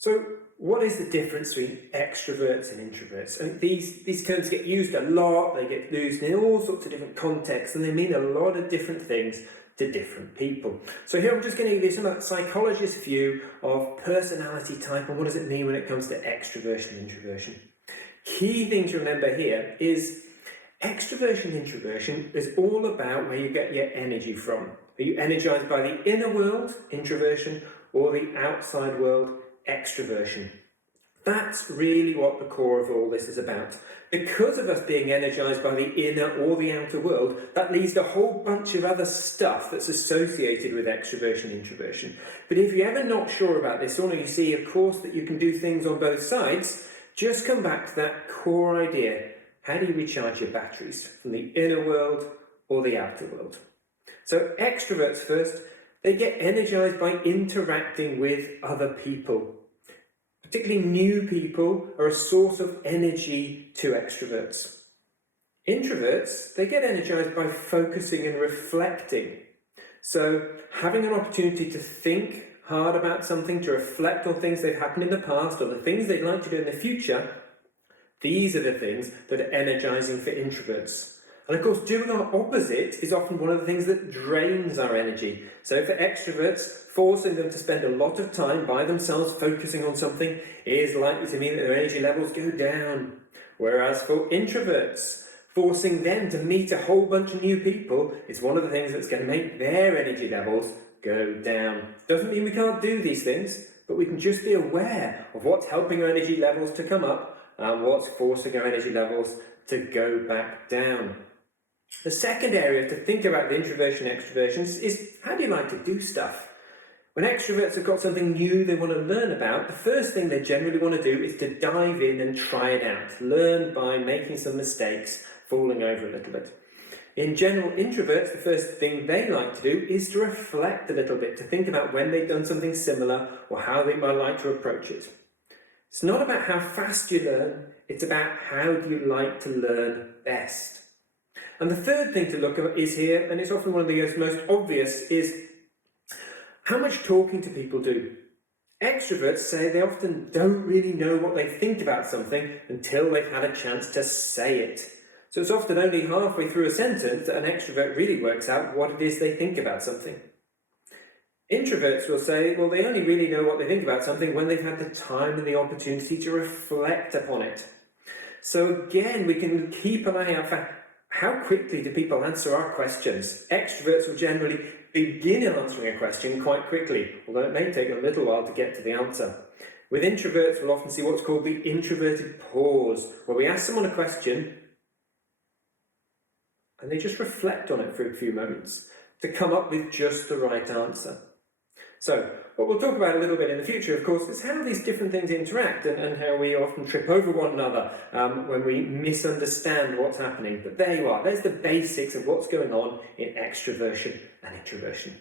So what is the difference between extroverts and introverts? And these terms get used a lot, they get used in all sorts of different contexts, and they mean a lot of different things to different people. So here I'm just going to give you some of that psychologist's view of personality type and what does it mean when it comes to extroversion and introversion. Key thing to remember here is extroversion introversion is all about where you get your energy from. Are you energized by the inner world, introversion, or the outside world, extroversion? That's really what the core of all this is about. Because of us being energized by the inner or the outer world, that leads to a whole bunch of other stuff that's associated with extroversion introversion. But if you're ever not sure about this, or you see, of course, that you can do things on both sides, just come back to that core idea. How do you recharge your batteries from the inner world or the outer world? So extroverts first, they get energized by interacting with other people. Particularly new people are a source of energy to extroverts. Introverts, they get energized by focusing and reflecting. So having an opportunity to think hard about something, to reflect on things that have happened in the past or the things they'd like to do in the future, these are the things that are energizing for introverts. And of course, doing our opposite is often one of the things that drains our energy. So for extroverts, forcing them to spend a lot of time by themselves focusing on something is likely to mean that their energy levels go down. Whereas for introverts, forcing them to meet a whole bunch of new people is one of the things that's going to make their energy levels go down. Doesn't mean we can't do these things, but we can just be aware of what's helping our energy levels to come up and what's forcing our energy levels to go back down. The second area to think about the introversion and extroversions is how do you like to do stuff? When extroverts have got something new they want to learn about, the first thing they generally want to do is to dive in and try it out. Learn by making some mistakes, falling over a little bit. In general, introverts, the first thing they like to do is to reflect a little bit, to think about when they've done something similar or how they might like to approach it. It's not about how fast you learn, it's about how do you like to learn best. And the third thing to look at is here, and it's often one of the most obvious, is how much talking do people do? Extroverts say they often don't really know what they think about something until they've had a chance to say it. So it's often only halfway through a sentence that an extrovert really works out what it is they think about something. Introverts will say, well, they only really know what they think about something when they've had the time and the opportunity to reflect upon it. So again, we can keep an eye out for how quickly do people answer our questions. Extroverts will generally begin answering a question quite quickly, although it may take a little while to get to the answer. With introverts, we'll often see what's called the introverted pause, where we ask someone a question and they just reflect on it for a few moments to come up with just the right answer. So, what we'll talk about a little bit in the future, of course, is how these different things interact and how we often trip over one another when we misunderstand what's happening. But there you are. There's the basics of what's going on in extroversion and introversion.